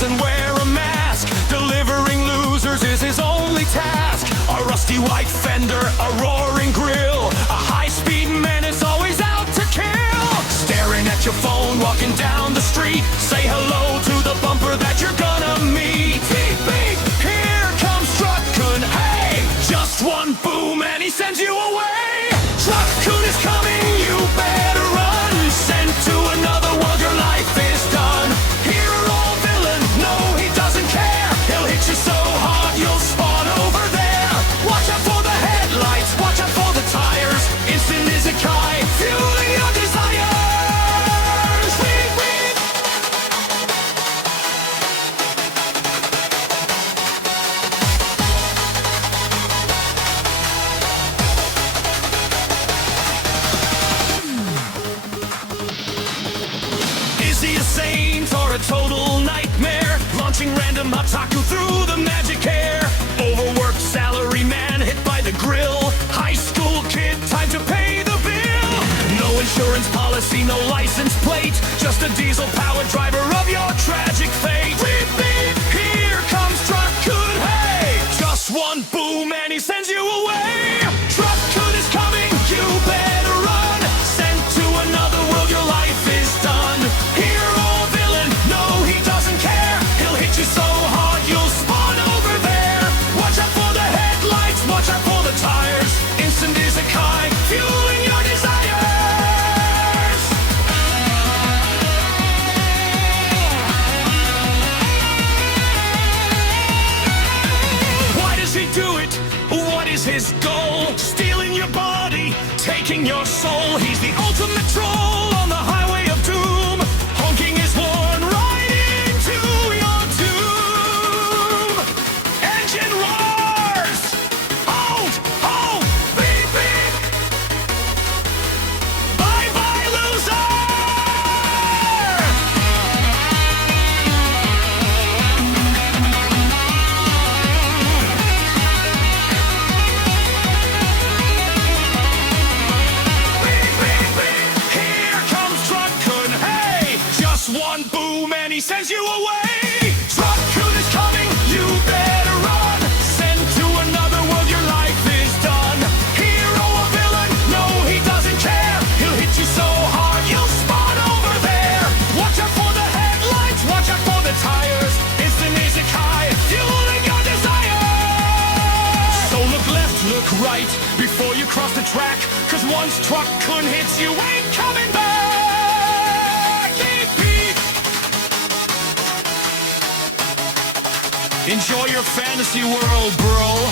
doesn't wear a mask. Delivering losers is his only task. A rusty white fender, a roaring grill, a high-speed menace always out to kill. Staring at your phone, walking down the street, say hello to the bumper that you're gonna meet. Beep, beep, here comes Truck-kun, hey! Just one boom and he sends you away. Truck-kun is coming, you better run. Sent to another world, your life is done. Hero, villain, no, he doesn't care. He'll hit you so hard, you'll spawn over there. Watch out for the headlights, watch out for the tires. Instant isekai, fueling your desires. Beep, beep. Is he a saint or a total nightmare? Launching random otaku through the magic air. Overworked salary man hit by the grill. High school kid, time to pay the bill. No insurance policy, no license plate. Just a diesel-powered driver of your tragic fate. Beep, beep, here comes Truck-kun, hey! Just one boom and he sends you away. Truck-kun is coming, you better run. Sent to another world, your life is done. Hero, villain, no, he doesn't care. He'll hit you so hard, you'll spawn over there. Watch out for the headlights, watch out for the tires. Instant isekai, fueling your desires. Why does he do it? What is his goal? Stealing your body, taking your soul. He's the ultimate troll on the highway of doom. Honking his horn right into your tomb. Engine roars! Hold! Hold! Beep, beep! Bye-bye, loser! Here comes Truck-kun, hey! Just one boom and he sends you away. Truck-kun is coming, you better run. Sent to another world, your life is done. Hero or villain, no, he doesn't care. He'll hit you so hard, you'll spawn over there. Watch out for the headlights, watch out for the tires. Instant isekai, fueling your desires. So look left, look right, before you cross the track. Cause once Truck-kun hits you, ain't coming back. Beep, beep. Enjoy your fantasy world, bro.